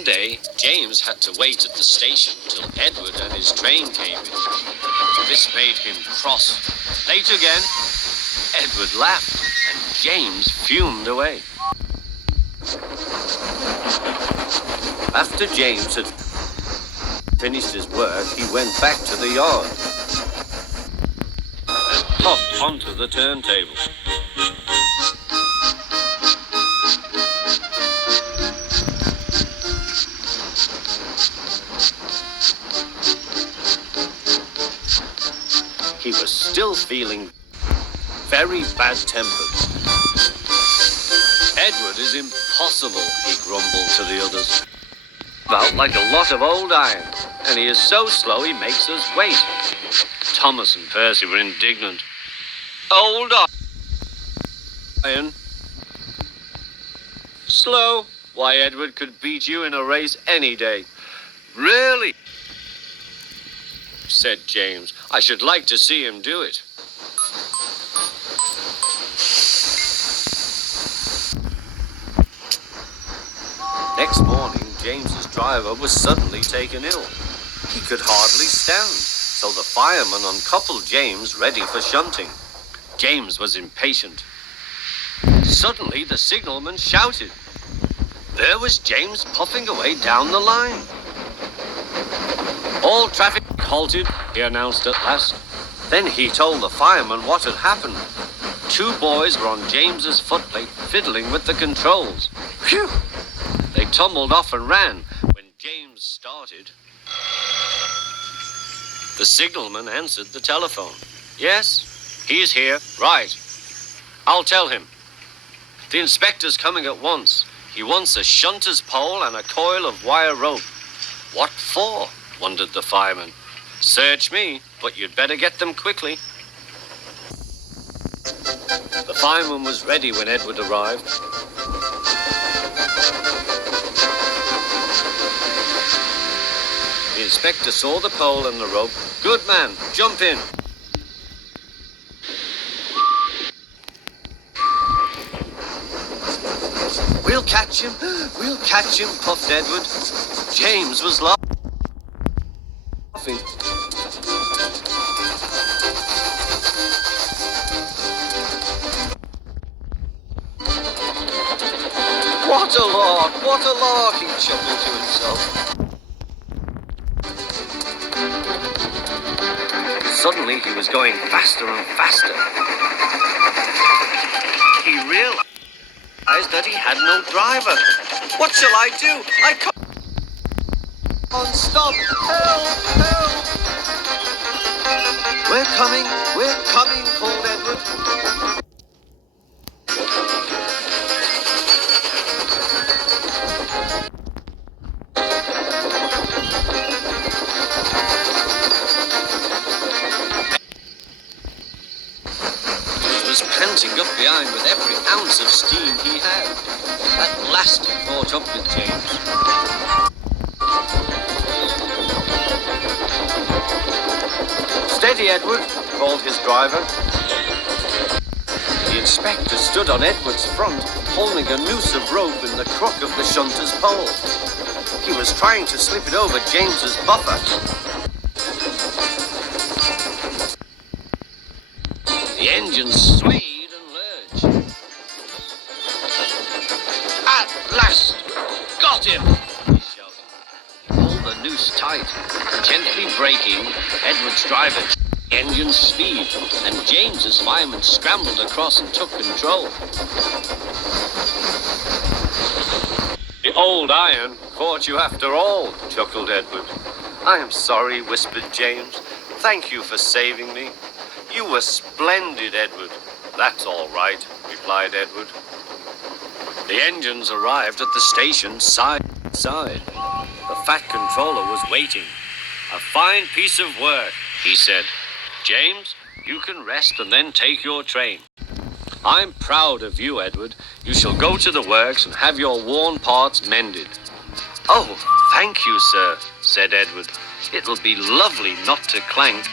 One day, James had to wait at the station till Edward and his train came in. This made him cross. Late again, Edward laughed, and James fumed away. After James had finished his work, he went back to the yard and puffed onto the turntable. He was still feeling very bad-tempered. Edward is impossible, he grumbled to the others. About like a lot of old iron, and he is so slow he makes us wait. Thomas and Percy were indignant. Old iron? Slow? Why, Edward could beat you in a race any day. Really? Said James. I should like to see him do it. Next morning, James's driver was suddenly taken ill. He could hardly stand, so the fireman uncoupled James ready for shunting. James was impatient. Suddenly, the signalman shouted. There was James puffing away down the line. All traffic halted, he announced at last. Then he told the fireman what had happened. 2 boys were on James's footplate, fiddling with the controls. Phew! They tumbled off and ran. When James started, the signalman answered the telephone. Yes, he's here. Right. I'll tell him. The inspector's coming at once. He wants a shunter's pole and a coil of wire rope. What for? Wondered the fireman. Search me, but you'd better get them quickly. The fireman was ready when Edward arrived. The inspector saw the pole and the rope. Good man, jump in. We'll catch him, puffed Edward. James was laughing. What a lark, he chuckled to himself. Suddenly he was going faster and faster. He realized that he had no driver. What shall I do? I can't stop! Help! We're coming, called Edward. Was panting up behind with every ounce of steam he had. At last he caught up with James. Steady, Edward, called his driver. The inspector stood on Edward's front, holding a noose of rope in the crook of the shunter's pole. He was trying to slip it over James's buffer. The engines swayed and lurched. At last! Got him! He shouted. He pulled the noose tight. Gently braking, Edward's driver checked the engine's speed, and James's fireman scrambled across and took control. The old iron caught you after all, chuckled Edward. I am sorry, whispered James. Thank you for saving me. You were splendid, Edward. That's all right, replied Edward. The engines arrived at the station side by side. The fat controller was waiting. A fine piece of work, he said. James, you can rest and then take your train. I'm proud of you, Edward. You shall go to the works and have your worn parts mended. Oh, thank you, sir, said Edward. It'll be lovely not to clank.